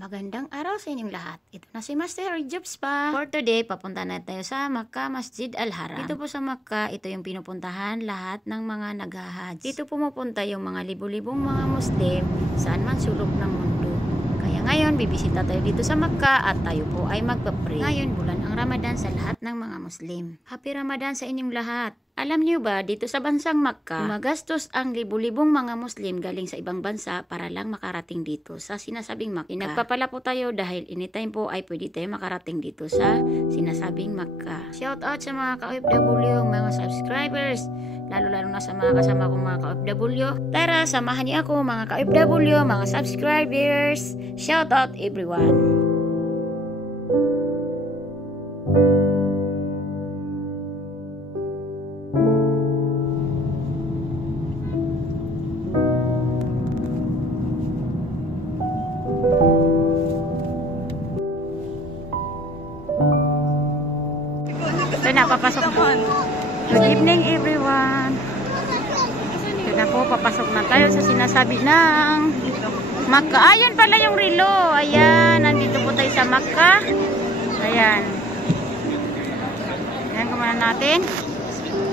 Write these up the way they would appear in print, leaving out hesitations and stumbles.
Magandang araw sa inyong lahat. Ito na si Master Jobs pa. For today, papunta na tayo sa Makkah Masjid Al-Haram. Dito po sa Makkah, ito yung pinupuntahan lahat ng mga nag-hajj. Dito pumupunta yung mga libu-libong mga Muslim saan man sulok ng mundo. Kaya ngayon, bibisita tayo dito sa Makkah at tayo po ay magpa-pray. Ngayon, bulan ang Ramadan sa lahat ng mga Muslim. Happy Ramadan sa inyong lahat. Alam niyo ba, dito sa bansang Makkah, gumagastos ang libu-libong mga Muslim galing sa ibang bansa para lang makarating dito sa sinasabing Makkah. Nagpapala po tayo dahil anytime po ay pwede tayo makarating dito sa sinasabing Makkah. Shout out sa mga ka-OFW, mga subscribers, lalo-lalo na sa mga kasama kong mga ka-OFW. Tara, samahan niyo ako mga ka-OFW, mga subscribers. Shout out everyone. Ito na, papasok po. Good evening everyone. Ito na po, papasok na tayo sa sinasabi ng Makkah. Ayun pala yung relo. Ayan, nandito po tayo sa Makkah. Ayan. Ayan, kumana natin.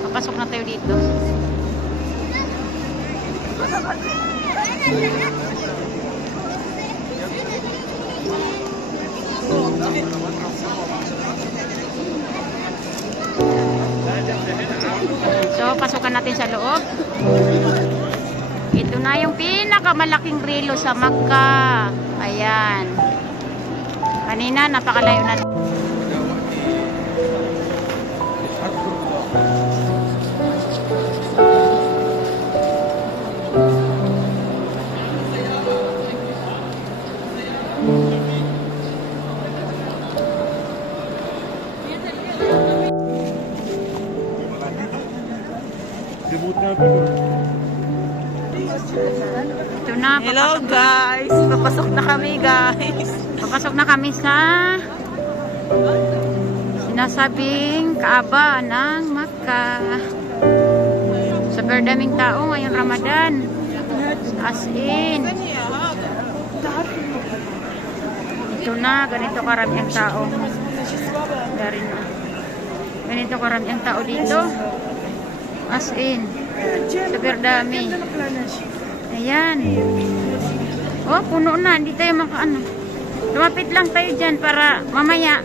Papasok na tayo dito. So, pasukan natin sa loob. Ito na yung pinakamalaking relo sa Makkah. Ayan. Kanina, napakalayo na. Ito na, hello guys, papasok na kami guys. Papasok na kami sa sinasabing Kaaba ng Makkah. Super daming tao ngayong Ramadan. As in. Ito na, ganito karami ang tao. Dari na. Ganito karami ang tao dito. As in. Super dami. Ayan. Oh, puno na. Hindi tayo makaano. Lumapit lang tayo dyan para mamaya.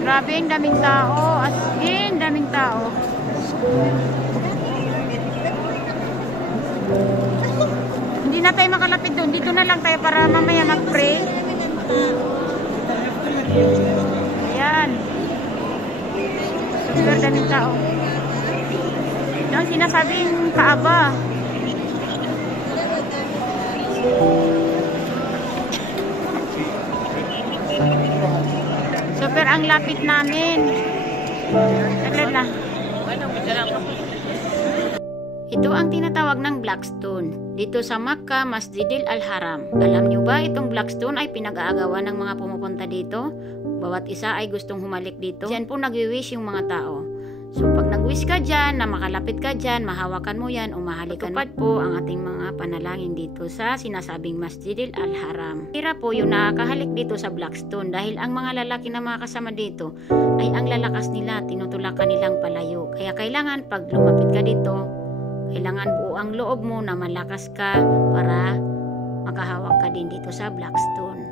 Grabe, ang daming tao. As in, daming tao. Hindi na tayo makalapit doon. Dito na lang tayo para mamaya mag-pray. Ayan. Super daming tao. Ito ang sinasabing Kaaba. Super ang lapit namin. Saglit lang. Ito ang tinatawag ng Blackstone. Dito sa Makkah Masjidil Al-Haram. Alam nyo ba itong Blackstone ay pinag-aagawan ng mga pumupunta dito? Bawat isa ay gustong humalik dito. Diyan po nag-wish yung mga tao. So pag nag-wish ka dyan, na makalapit ka dyan, mahawakan mo yan o mahalikan mo. Tupad po ang ating mga panalangin dito sa sinasabing Masjidil Al-Haram. Tira po yung nakakahalik dito sa Blackstone dahil ang mga lalaki na mga kasama dito ay ang lalakas nila, tinutulakan nilang palayo. Kaya kailangan pag lumapit ka dito, kailangan buo ang loob mo na malakas ka para makahawak ka din dito sa Blackstone.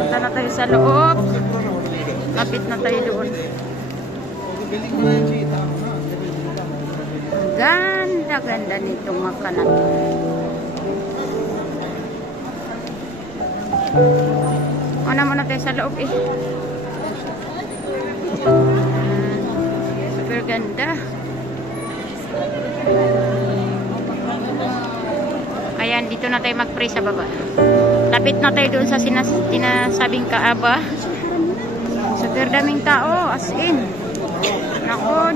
Punta na tayo sa loob. Lapit na tayo doon. Ganda-ganda nitong makanan. Una muna tayo sa loob eh. Super ganda. Ayan, dito na tayo mag-pray sa baba. Lapit na tayo doon sa sinasabing Kaaba. Super daming tao, as in. Nako,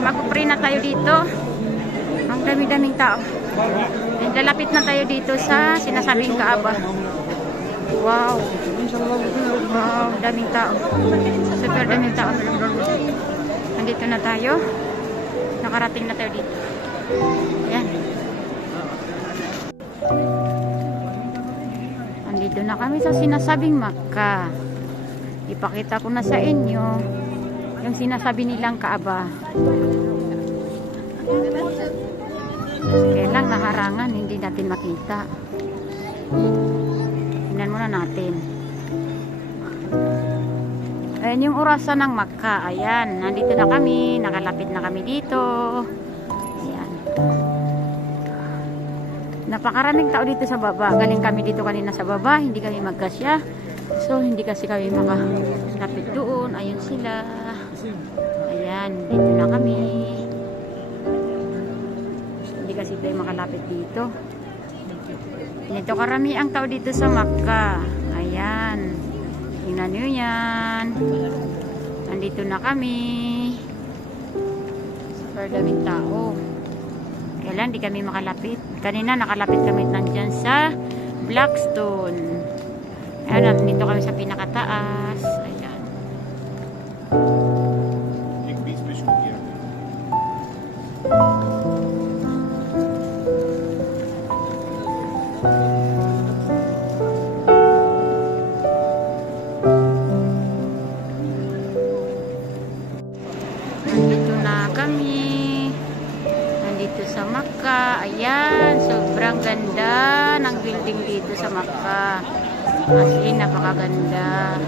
mag-pray na tayo dito. Ang dami-daming tao. And lalapit na tayo dito sa sinasabing Kaaba. Wow. Wow, daming tao. Super daming tao. Nandito na tayo. Nakarating na tayo dito. Ayan. Nandito na kami sa sinasabing Makkah. Ipakita ko na sa inyo yung sinasabi nilang Kaaba. Kaya lang naharangan, hindi natin makita. Tingnan muna natin. Ayan yung orasan ng Makkah. Ayan, nandito na kami. Nakalapit na kami dito. Ayan. Napakaraming tao dito sa baba. Galing kami dito kanina sa baba. Hindi kami magkasya. So, hindi kasi kami makalapit doon. Ayun sila. Ayan, dito na kami. Hindi kasi tayo makalapit dito. Ito karami ang tao dito sa Makkah. Ayan. Tingnan nyo yan. Nandito na kami. Super daming tao. Kailan di kami makalapit. Kanina nakalapit kami nandyan sa Blackstone. Ayan, nandito kami sa pinakataas. Ayan. Nandito na kami. Nandito sa Makkah. Ayan, sobrang ganda ng building dito sa Makkah. As in, napakaganda.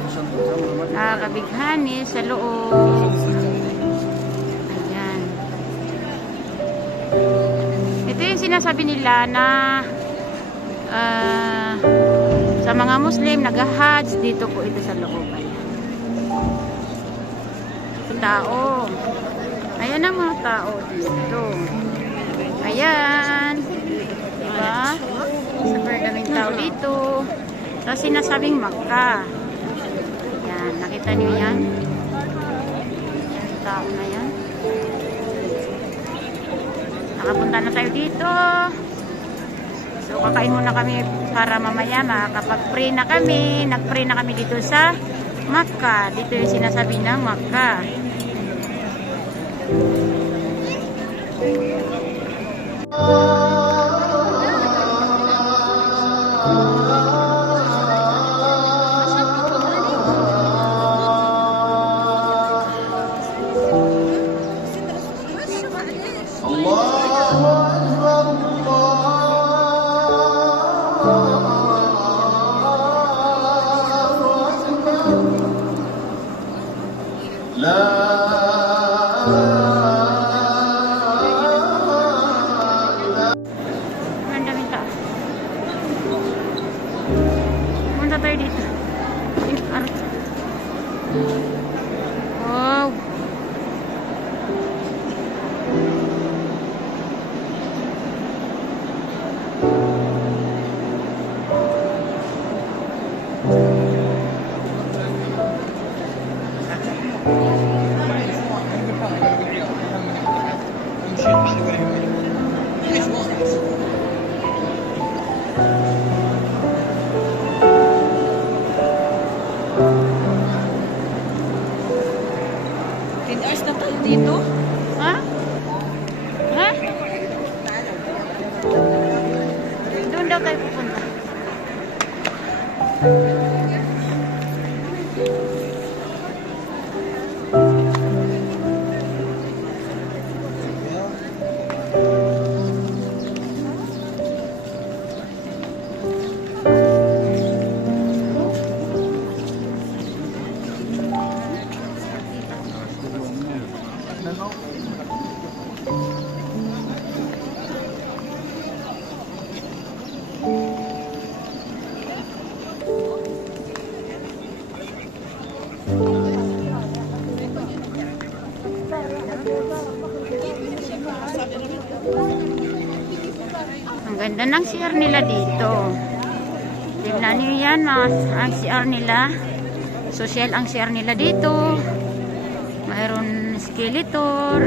Nakakabighani sa loob. Ayan. Ito yung sinasabi nila na sa mga Muslim nag-hajj dito po ito sa loob. Ayan. Tao. Ayan ang mga tao dito. Ayan. Diba? Super daming tao dito. Tapos sinasabing Makkah. Yan, nakita niyo yan? Yung tao na yan. Nakapunta na tayo dito. So, kakain muna kami para mamaya makakapag-pray na kami. Nag-pray na kami dito sa Makkah. Dito yung sinasabi ng Makkah. Punta tayo dito. Wow. Ang ganda ng CR nila dito. Tingnan niyo yan, ang CR nila. Social ang CR nila dito. Mayroon skeletor.